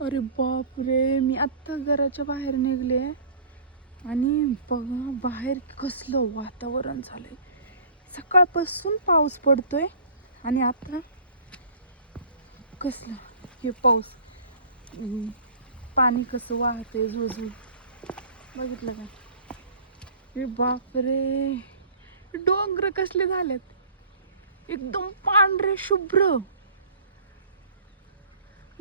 अरे बाप रे, मी आत्ता घराच्या बाहेर निघले आणि बघा बाहेर कसलं वातावरण झालंय. सकाळपासून पाऊस पडतोय आणि आता कसलं हे पाऊस. पाणी कसं वाहते झुळझुळ, बघितलं का? अरे बाप रे, डोंगर कसले झालेत, एकदम पांढरे शुभ्र,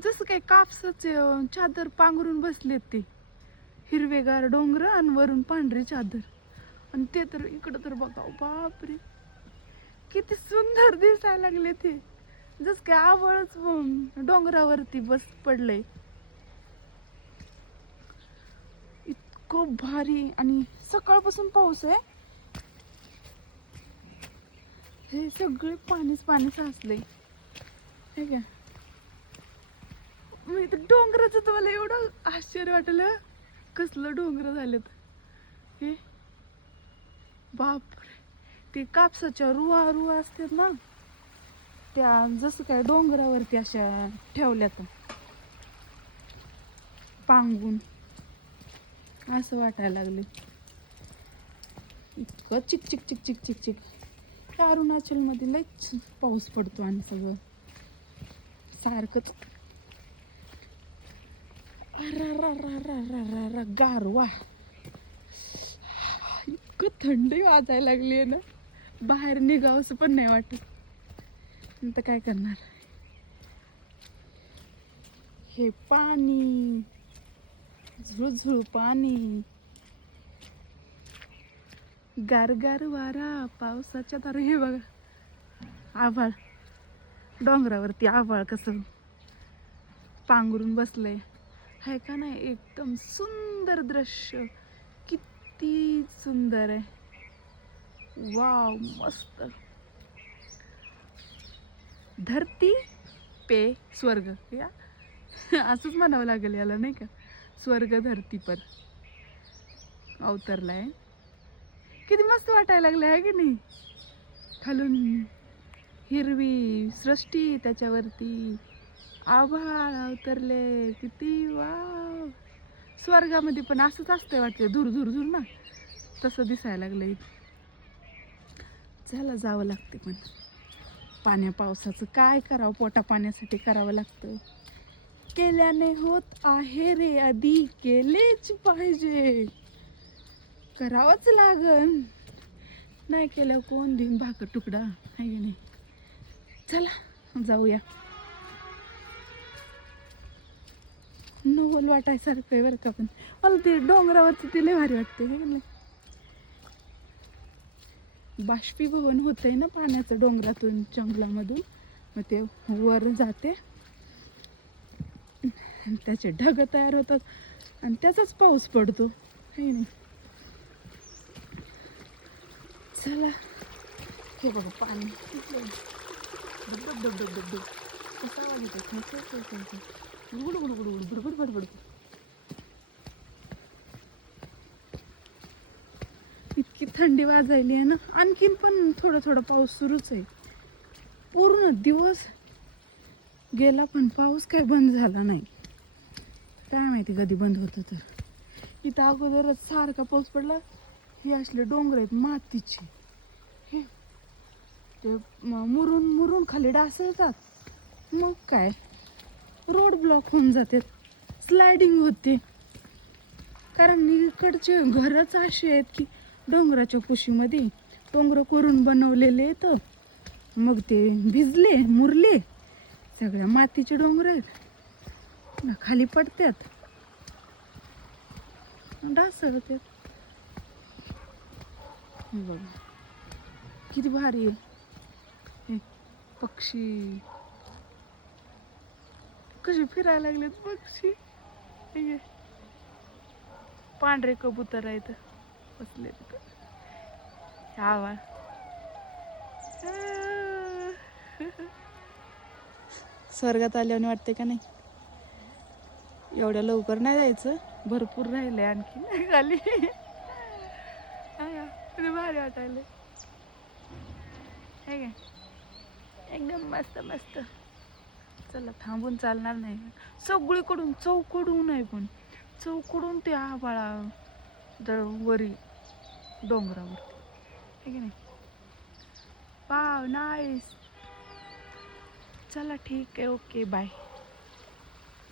जसं काही कापसाचे चादर पांघरून बसलेत ते. हिरवेगार डोंगर आणि वरून पांढरी चादर. आणि ते तर इकडं तर बघा, बापरे किती सुंदर दिसायला लागले ते, जस काय आवळच डोंगरावरती बस पडलंय. इतकं भारी. आणि सकाळपासून पाऊस आहे, हे सगळे पाणीच पाणी साचलंय हे का. मी तर डोंगराचं तर मला एवढं आश्चर्य वाटलं, कसलं डोंगर झालेत हे. बापरे, ते कापसाच्या रुआ रुआ असतात ना, त्या जसं काय डोंगरावरती अशा ठेवल्यात पांगून, असं वाटायला लागले. इतकं चिक चिक चिक चिक चिक चिक. त्या अरुणाचल मध्ये लयच पाऊस पडतो आणि सगळं सारखंच गारवा. इतकं थंडी वाजायला लागली आहे ना, बाहेर निघावंसं पण नाही वाटत. नंतर काय करणार, हे पाणी झुळझुळ पाणी, गारगार वारा पावसाच्या दार. हे बघा आभाळ, डोंगरावरती आभाळ कसं पांघरून बसलंय, है का नाही? एकदम सुंदर दृश्य, किती सुंदर आहे. वाव, मस्त. धरती पे स्वर्ग, या असंच म्हणावं लागेल याला, नाही का? स्वर्ग धरती पर अवतरलाय. किती मस्त वाटायला लागलं आहे की नाही? खालून हिरवी सृष्टी, त्याच्यावरती आभाळ अवतरले, किती वाव. स्वर्गामध्ये पण असंच असतंय वाटतं, दूर दूर दूर ना, तसं दिसायला लागलंय. चला जावं लागते, पण पाण्या पावसाचं काय करावं, पोटा पाण्यासाठी करावं लागतं. केल्याने होत आहे रे, आधी केलेच पाहिजे, करावंच लागन. नाही केलं कोण देईन भाकर तुकडा, आहे की नाही? चला जाऊया. नवल वाटायसारखं आहे बरं का, पण मला ते डोंगरावरती ते लय भारी वाटते, हे की नाही? बाष्पीभवन होतंय ना पाण्याचं डोंगरातून, जंगलामधून, मग ते वर जाते, त्याचे ढग तयार होतात आणि त्याचाच पाऊस पडतो, है नाही? चला, हे बघा पाणी डुब डुब डुब डुब डुब, कसा आवाज येतो, गुड गुड गुड गुड बडबड बडबड. इतकी थंडी वाजायली आहे ना, आणखीन पण थोडा थोडा पाऊस सुरूच आहे. पूर्ण दिवस गेला पण पाऊस काय बंद झाला नाही, काय माहिती कधी बंद होतं तर. इथं अगोदरच सारखा पाऊस पडला. हे असले डोंगर आहेत मातीचे, हे ते मुरून मुरून खाली डासळतात, मग काय रोड ब्लॉक होऊन जाते, स्लायडिंग होते. कारण इकडचे घरच असे आहेत की डोंगराच्या कुशीमध्ये डोंगर करून बनवलेले आहेत, मग ते भिजले मुरले, सगळ्या मातीचे डोंगर आहेत, खाली पडतात, डासळतात. बघा किती भारी आहे. हे पक्षी कसे फिरायला लागलेत पक्षी, हे पांढरे कबूतर आहेत बसले तिथं, आवाज. स्वर्गात आल्याने वाटते का नाही? एवढ्या लवकर नाही जायचं, भरपूर राहिले आणखी खाली. भारी वाटायला, हे काय एकदम मस्त मस्त. चला थांबून चालणार नाही. सगळीकडून चौकडून आहे, पण चौकडून ते आभाळा वरी डोंगरावरती आहे की नाही. Wow nice. चला ठीक आहे, ओके बाय.